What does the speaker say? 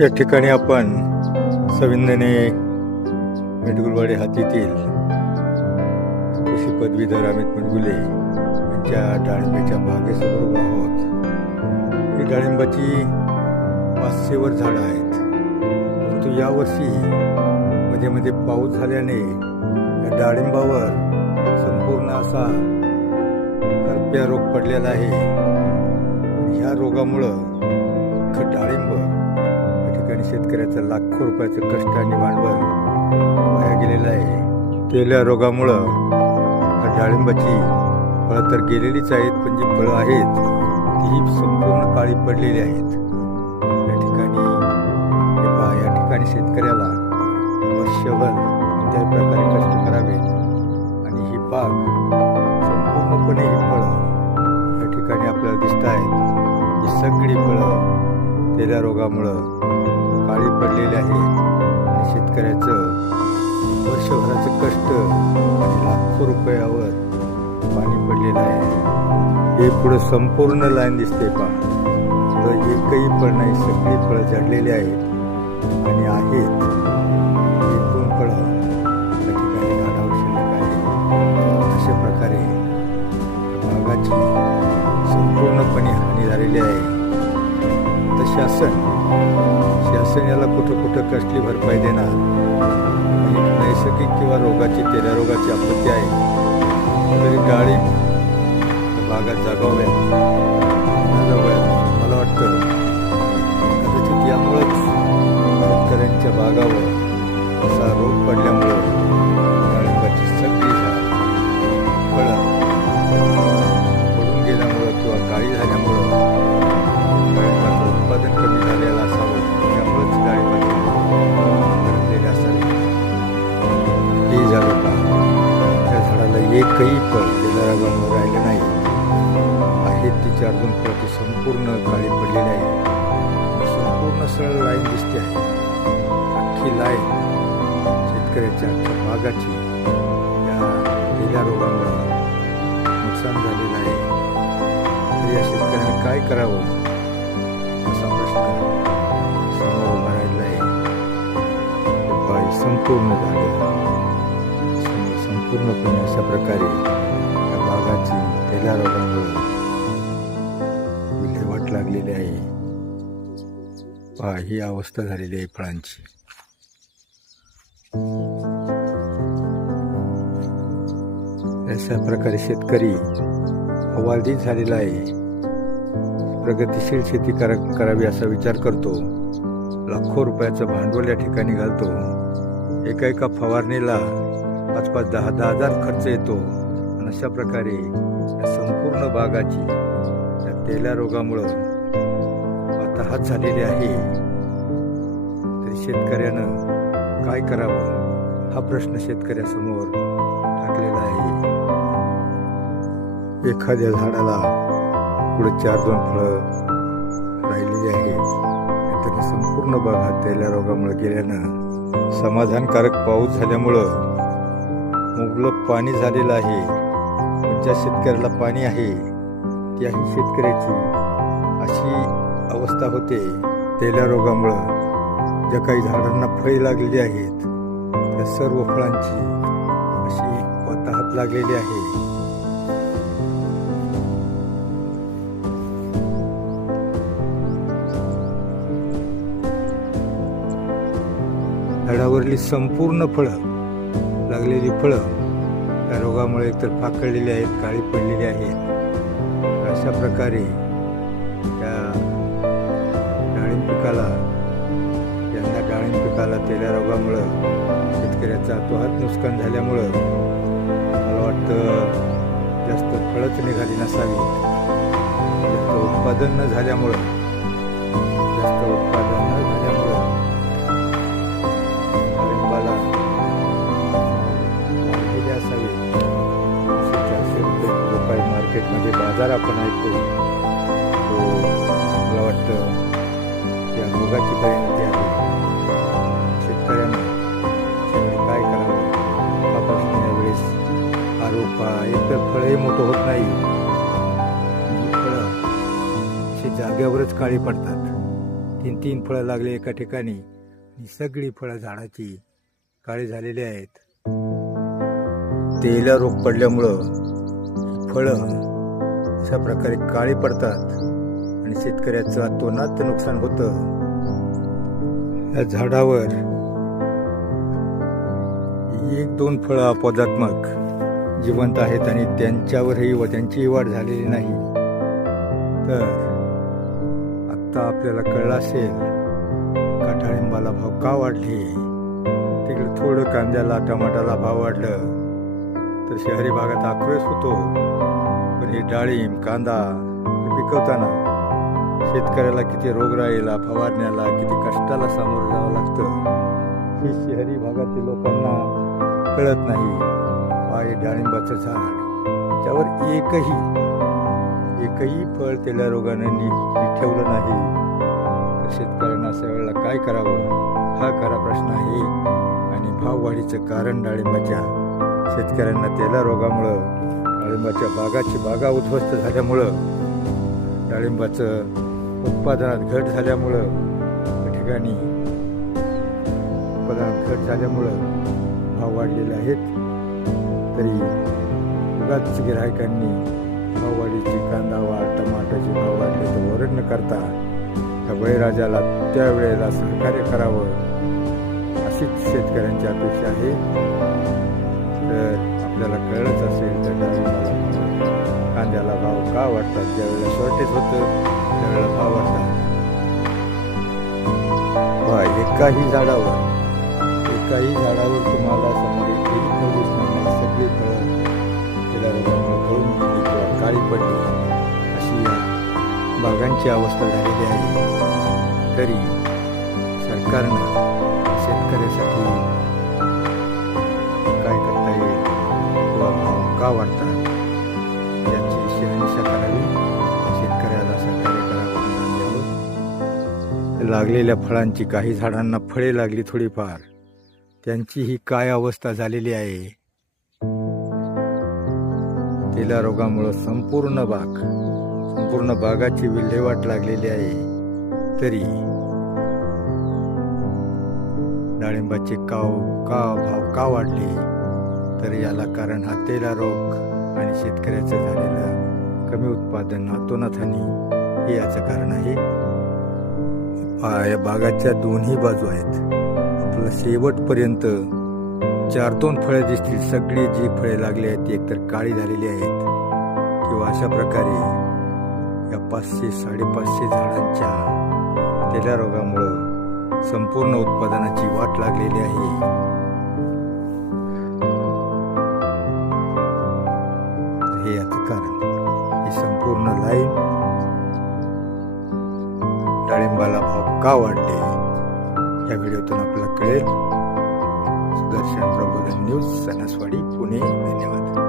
या ठिकाणी आपण सविंदने मेडगुलवाडी हातीतील कृषी पदवीधर अमित मुडगुले यांच्या डाळिंबाच्या बागेसमोर उभा आहोत. ही डाळिंबाची पाचशेवर झाडं आहेत. परंतु यावर्षी मध्ये मध्ये पाऊस झाल्याने या डाळिंबावर संपूर्ण असा करप्या रोग पडलेला आहे. ह्या रोगामुळं डाळिंब शेतकऱ्याचं लाखो रुपयाचं कष्ट आणि भांडवल वाया गेलेलं आहे. तेल्या रोगामुळं डाळिंबाची फळं तर गेलेलीच आहेत पण जी फळं आहेत ती संपूर्ण काळी पडलेली आहेत. या ठिकाणी पहा या ठिकाणी शेतकऱ्याला वर्षभर कोणत्याही प्रकारे कष्ट करावेत आणि ही बाग संपूर्णपणे ही फळं या ठिकाणी आपल्याला दिसत आहेत ही सगळी फळं तेल्या रोगामुळं काळी पडलेले आहेत आणि शेतकऱ्याचं वर्षभराचं कष्ट आणि लाखो रुपयावर पाणी पडलेलं आहे. हे पुढं संपूर्ण लाईन दिसते पहा. एकही फळ नाही सगळी फळं चढलेली आहेत आणि आहेत. शासन कुठं कुठं कसली भरपाई देणार? नैसर्गिक किंवा रोगाची तेल्या रोगाची आपत्ती आहे. तरी गाळी भागात जागाव्या. जागाव्यात मला वाटतं. कदाचित यामुळंच शेतकऱ्यांच्या बागावर असा रोग पडल्यामुळं एकही फळ त्याला रंगावर राहिलं नाही. आहेत तिच्या चार दोन संपूर्ण काळी पडलेली आहे संपूर्ण सरळ लाईन दिसते आहे. अख्खी लाईन शेतकऱ्याच्या अख्ख्या भागाची या गेल्या रोगांना नुकसान झालेलं आहे. तर या शेतकऱ्याने काय करावं असा प्रश्न समोर उभा राहिला आहे. संपूर्ण झालेला पूर्णपणे अशा प्रकारे या बागाची तेला रोगांमुळे विल्हेवाट लागलेली आहे. पहा ही अवस्था झालेली आहे फळांची. अशा प्रकारे शेतकरी हवालदिल झालेला आहे. प्रगतिशील शेती करा करावी असा विचार करतो. लाखो रुपयाचं भांडवल या ठिकाणी घालतो. एका एका फवारणीला पाच पाच दहा दहा हजार खर्च येतो. आणि अशा प्रकारे या संपूर्ण बागाची या तेल्या रोगामुळं वाताहात झालेली आहे. तरी शेतकऱ्यानं काय करावं? हा प्रश्न शेतकऱ्यासमोर टाकलेला आहे. एखाद्या झाडाला पुढे चार दोन फळं राहिलेली आहेत. त्यांनी संपूर्ण बाग हा तेल्या रोगामुळे गेल्यानं समाधानकारक पाऊस झाल्यामुळं मुबलक पाणी झालेलं आहे. ज्या शेतकऱ्याला पाणी आहे. त्याही शेतकऱ्याची. अशी अवस्था होते तेल्या रोगामुळं. ज्या काही झाडांना फळी लागलेली आहेत त्या सर्व फळांची अशी वाताहत लागलेली आहे. झाडावरली संपूर्ण फळं लागलेली फळं त्या रोगामुळे एकतर फाकळलेली आहेत काळी पडलेली आहेत. अशा प्रकारे त्या डाळिंब पिकाला यंदा डाळिंब पिकाला तेल्या रोगामुळं शेतकऱ्याचं आतोहात नुकसान झाल्यामुळं मला वाटतं जास्त फळंच निघाली नसावी जास्त उत्पादन न झाल्यामुळं जास्त उत्पादन न झाल्यामुळं काही मार्केटमध्ये म्हणजे बाजार आपण ऐकतो. तो मला वाटतं या रोगाची परिणती आहे शेतकऱ्यांना काय करावं? आपण यावेळेस आरोप एकतर फळही मोठं होत नाही. फळं अशी जाग्यावरच काळी पडतात. तीन तीन फळं लागले एका ठिकाणी सगळी फळं झाडाची काळी झालेली आहेत. तेला रोग पडल्यामुळं फळं अशा प्रकारे काळी पडतात आणि शेतकऱ्याचं अतोनात नुकसान होतं. या झाडावर एक दोन फळं अपवादात्मक जिवंत आहेत आणि त्यांच्यावरही व त्यांचीही वाढ झालेली नाही. तर आत्ता आपल्याला कळलं असेल का डाळिंबाला भाव का वाढले? तिकडे थोडं कांद्याला टमाटाला भाव वाढलं. तर शहरी भागात आक्रोश होतो. पण हे डाळिंब कांदा हे पिकवताना शेतकऱ्याला किती रोगराईला फवारण्याला किती कष्टाला सामोरं जावं लागतं हे शहरी भागातील लोकांना कळत नाही. हा हे डाळिंबाचं झाड. त्यावर एकही एकही फळ त्याला रोगानं नी ठेवलं नाही. तर शेतकऱ्यांना अशा वेळेला काय करावं? हा खरा प्रश्न आहे. आणि भाववाढीचं कारण डाळिंबाच्या शेतकऱ्यांना तेला रोगामुळं डाळिंबाच्या बागाची बागा उद्ध्वस्त झाल्यामुळं डाळिंबाचं उत्पादनात घट झाल्यामुळं त्या ठिकाणी उत्पादनात घट झाल्यामुळं भाव वाढलेले आहेत. तरी उगाच गिरायकांनी भाववाढीची कांदा वाढ टमाट्याची भाव वाढले तर वरण न करता त्या बळीराजाला त्यावेळेला सहकार्य करावं अशीच शेतकऱ्यांची अपेक्षा आहे. तर आपल्याला कळलंच असेल त्या टायमाला कांद्याला भाव का वाटतात ज्यावेळेला शॉर्टेज होतं त्यावेळेला भाव वाटतात वा एकाही झाडावर एकाही झाडावर तुम्हाला समोर एकही सगळी फळं तिला रोगामुळे गेली किंवा काळी पडली. अशी या बागांची अवस्था झालेली आहे. तरी सरकारनं शेतकऱ्यासाठी लागलेल्या फळांची काही झाडांना फळे लागली थोडीफार. त्यांची ही काय अवस्था झालेली आहे? तेला रोगामुळं संपूर्ण बाग संपूर्ण बागाची विल्हेवाट लागलेली आहे. तरी डाळिंबाचे काव का भाव का वाढले? तर याला कारण हा तेला रोग आणि शेतकऱ्याचं झालेलं कमी उत्पादन नातोनाथानी हे याचं कारण आहे. या बागाच्या दोन्ही बाजू आहेत. आपल्याला शेवटपर्यंत चार दोन फळे दिसतील. सगळी जी फळे लागली आहेत ती एकतर काळी झालेली आहेत. किंवा अशा प्रकारे या पाचशे साडेपाचशे झाडांच्या तेल्या रोगामुळं संपूर्ण उत्पादनाची वाट लागलेली आहे. हे याचं कारण. ही संपूर्ण लाईन डाळिंबाला भाव का वाढले? या व्हिडिओतून आपल्याला कळेल. सुदर्शन प्रबोधन न्यूज सणासवाडी पुणे. धन्यवाद.